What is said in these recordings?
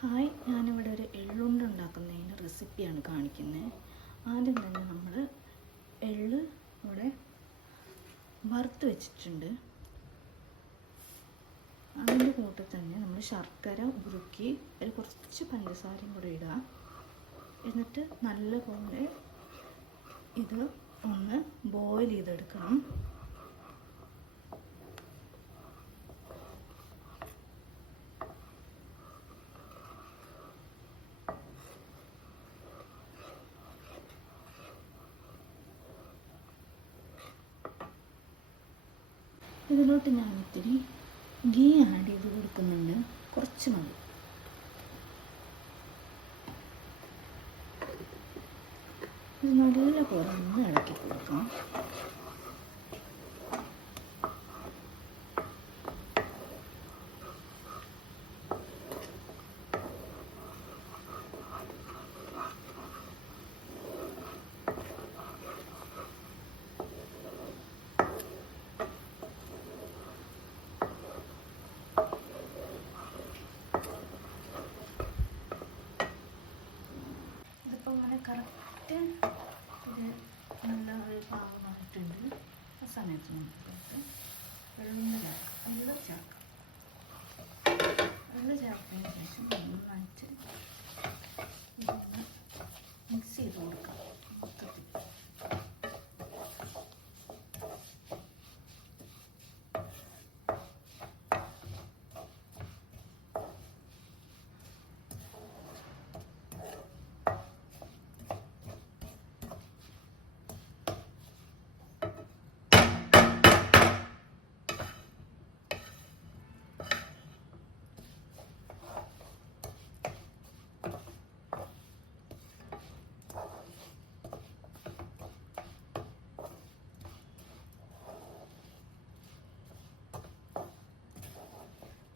Hi, ഞാനിവിടെ ഒരു എള്ളുണ്ട ഉണ്ടാക്കുന്നതിന് റെസിപ്പിയാണ് കാണിക്കുന്നത്. ആദ്യം തന്നെ നമ്മൾ എള്ള് ഇവിടെ വറുത്ത് വെച്ചിട്ടുണ്ട്. അതിൻ്റെ കൂട്ടത്തിൽ തന്നെ നമ്മൾ ശർക്കര ഉരുക്കി അതിൽ കുറച്ച് പഞ്ചസാരയും കൂടെ ഇടുക. എന്നിട്ട് നല്ലപോലെ ഇത് ഒന്ന് ബോയിൽ ചെയ്തെടുക്കണം. ഇതിലോട്ട് ഞാൻ ഇത്തിരി ഗീ ആഡ് ചെയ്ത് കൊടുക്കുന്നുണ്ട്. കുറച്ച് മതി. ഇത് നല്ലപോലെ ഒന്ന് ഇളക്കി കൊടുക്കാം. അങ്ങനെ കറക്റ്റ് ഇത് നല്ല ഒരു പാകമായിട്ടുണ്ട്. ആ സമയത്ത് നമുക്ക് വെള്ളം ചേർക്കാം. വെള്ളം ചേർത്തതിന് ശേഷം നന്നായിട്ട് ഇതൊന്ന് മിക്സ് ചെയ്ത് കൊടുക്കാം മൊത്തത്തിൽ.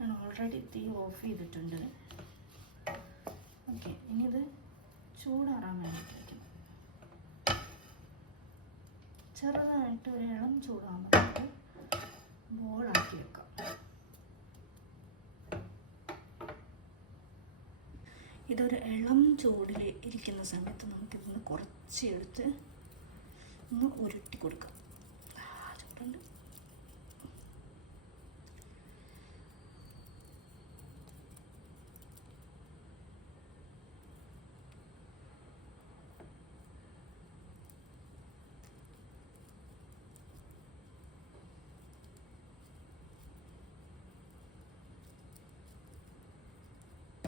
ഞാൻ ഓൾറെഡി തീ ഓഫ് ചെയ്തിട്ടുണ്ട്. ഓക്കെ, ഇനി ഇത് ചൂടാറാൻ വേണ്ടി വയ്ക്കണം. ചെറുതായിട്ട് ഒരു ഇളം ചൂടാകുമ്പോൾ ബോളാക്കി വെക്കാം. ഇതൊരു ഇളം ചൂടിൽ ഇരിക്കുന്ന സമയത്ത് നമുക്കിതൊന്ന് കുറച്ച് എടുത്ത് ഒന്ന് ഉരുട്ടി കൊടുക്കാം. ചൂടുണ്ട്.